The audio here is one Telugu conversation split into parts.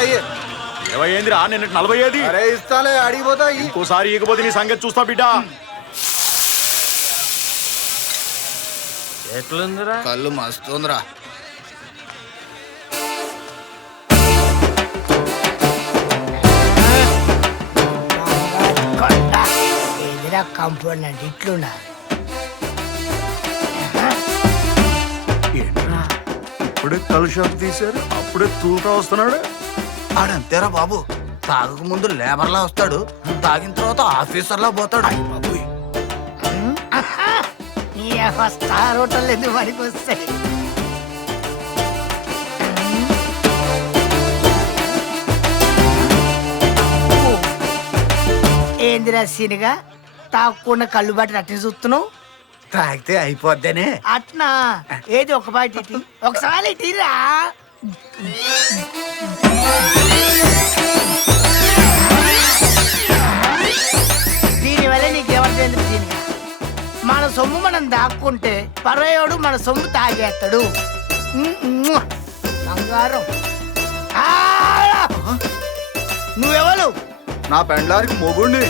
అయ్యే 20 ఏందిరా నిన్న 40 ఏది? అరే ఇస్తాలే అడిగిపోతా ఇంకోసారి ఇకపోతే నీ సంగతి చూస్తా బిడ్డ. ఎట్లుందిరా? కళ్ళు మస్తుందిరా. ఏదిరా కంపౌండ్ అంటే ఇట్లున్నా ఇప్పుడే కళ్ళు షాప్ తీశారు, అప్పుడే తూలుతా వస్తున్నాడు. ఆడంతేరా బాబు, తాగక ముందు లేబర్లా వస్తాడు, తాగిన తర్వాత ఆఫీసర్లా పోతాడు. స్టార్ హోటల్ ఎందుకు పనికి వస్తాయి? ఏందిరా సీనిగా తాగకుండా కళ్ళు బట్టి అట్టిని చూస్తున్నావు? తాగితే అయిపోద్దనే. అట్నా? ఏది ఒక బయట ఒకసారి ఇటీరా. దీనివల్ల నీకేమర్థమైంది సీనిగా? మన సొమ్ము మనం దాక్కుంటే పరయోడు మన సొమ్ము తాగేస్తాడు. బంగారం. నువ్వెవరు? నా పెండ్లానికి మొగుండి.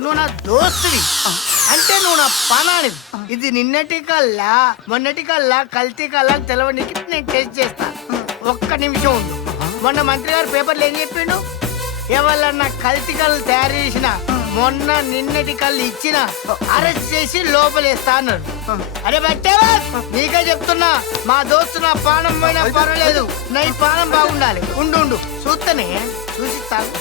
నువ్వు నా దోస్తువి అంటే నువ్వు నా పనాని. ఇది నిన్నటి కల్లా మొన్నటి కల్లా కల్తీ కల్లా తెలవడానికి నేను టెస్ట్ చేస్తా. ఒక్క నిమిషం ఉండు. మొన్న మంత్రి గారు పేపర్లు ఏం చెప్పిండు? ఎవరన్నా కల్తీ కళ్ళు తయారు చేసిన మొన్న నిన్నటి కళ్ళు ఇచ్చిన అరెస్ట్ చేసి లోపలేస్తా అన్నాడు. అరే బట్టేవా, నీకే చెప్తున్నా, మా దోస్తు నా పానం పోయినా పర్వాలేదు, నా ఈ పానం బాగుండాలి. ఉండు ఉండు చూస్తేనే చూసిస్తాను.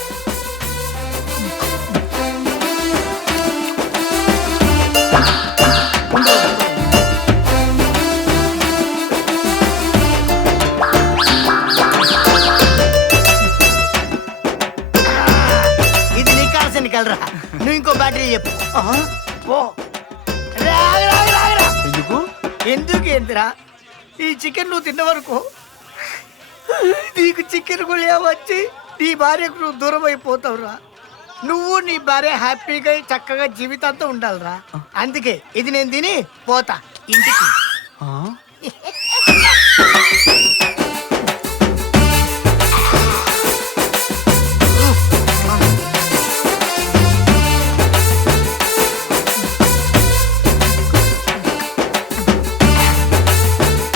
ఇది నీ కాల్సిన కలరా. నువ్వు ఇంకో బ్యాటరీ చెప్పు. ఎందుకు? ఎందుకు ఏంటిరా? ఈ చికెన్ నువ్వు తిన్న వరకు నీకు చికెన్ కూడా వచ్చి నీ భార్యకు నువ్వు దూరం అయిపోతావురా. నువ్వు నీ భార్య హ్యాపీగా చక్కగా జీవితాంతం ఉండాలిరా. అందుకే ఇది నేను తిని పోతా ఇంటికి.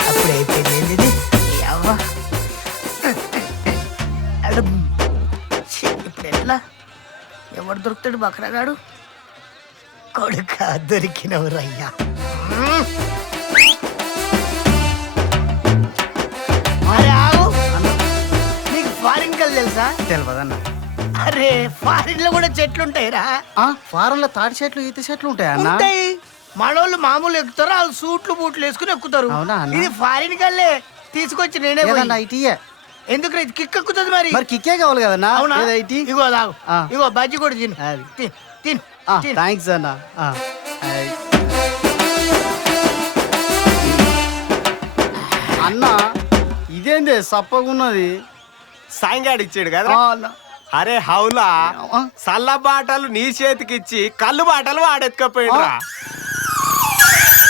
అప్పుడు అయిపోయింది ఇది. ఇప్పుడు ఎట్లా? ఎవడు దొరుకుతాడు బక్రగాడు? కొడుక దొరికినవరయ్యా. అరే ఆగు, నీకు ఫారిన్ కల్ తెలుసా? తెలియదన్న. అరే ఫారిన్ లో కూడా చెట్లు ఉంటాయిరా. ఫారెన్ లో తాటి చెట్లు ఈత చెట్లు ఉంటాయి అన్న. ఉంటాయి. మనోళ్ళు మామూలు ఎక్కుతారు, వాళ్ళు సూట్లు బూట్లు వేసుకుని ఎక్కుతారు. అవునా అన్న? ఇది ఫారిన్ కల్లే తీసుకొచ్చి నేనే పోయి. ఐటీయే. ఎందుకు ఇది కిక్ ఎక్కుతుంది మరి? మరి కిక్కే కావాలి కదన్నా. అవునా? ఐటీ. ఇగో తాగు. ఆ. ఇగో బజ్జి కూడా తిను. అది. తిను. థ్యాంక్స్ అన్న. అన్న ఇదేంది సప్పగున్నది? సాయంగాడు ఇచ్చాడు కదా. అరే హౌలా, సల్ల బాటలు నీ చేతికిచ్చి కళ్ళు బాటలు వాడెత్తుకపోయిండ్రా.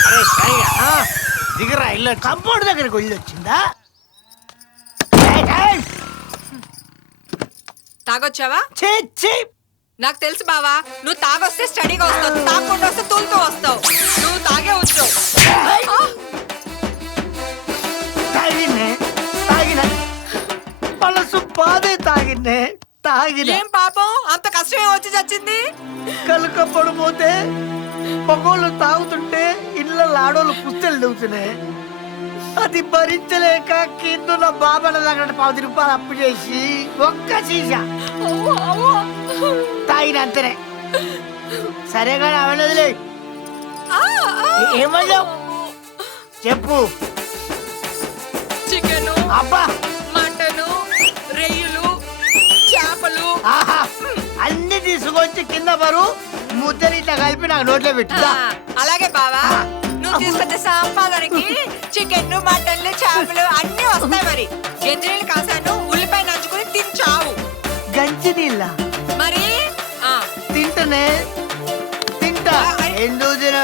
అరే సాయిగా దిగరా, ఇల్లు కంపౌండ్ దగ్గరికి వెళ్ళి వచ్చిందా? తాగొచ్చావా? ఛీ! నాకు తెలుసు బావా, నువ్వు తాగొస్తే స్టడీగా వస్తావు, తాగకుండా వస్తే తూలుతూ వస్తావు. నువ్వు తాగే వచ్చు. తాగిన మనసు బాధే. తాగిన ఏం పాపం, అంత కష్టమే వచ్చి చచ్చింది. కలుక పడిపోతే మగోళ్ళు తాగుతుంటే ఇళ్ళ ఆడోళ్ళు పుస్తలు దిగుతున్నాయి. అది భరించలేక కింద బాబాల దగ్గర 10 రూపాయలు అప్పు చేసి ఒక్క సీసా తాగినంతనే. సరేగా అవనదిలే. ఏమన్నావు చెప్పు. చికెను, అబ్బా, మటను, రొయ్యలు, చేపలు, అన్ని తీసుకొచ్చి కింద బరు ముద్దలు ఇట్లా కలిపి నాకు నోట్లో పెట్టు. అలాగే బావా, నువ్వు తీసుకొచ్చే సంపాదనకి చికెన్, మటన్లు, చేపలు అన్ని వస్తాయి. మరి గంజినీళ్ళు కాసాను, ఉల్లిపాయ నంచుకుని తించావు. గంజి నీళ్ళ మరి తింటనే తింటా. ఎందుకు తిన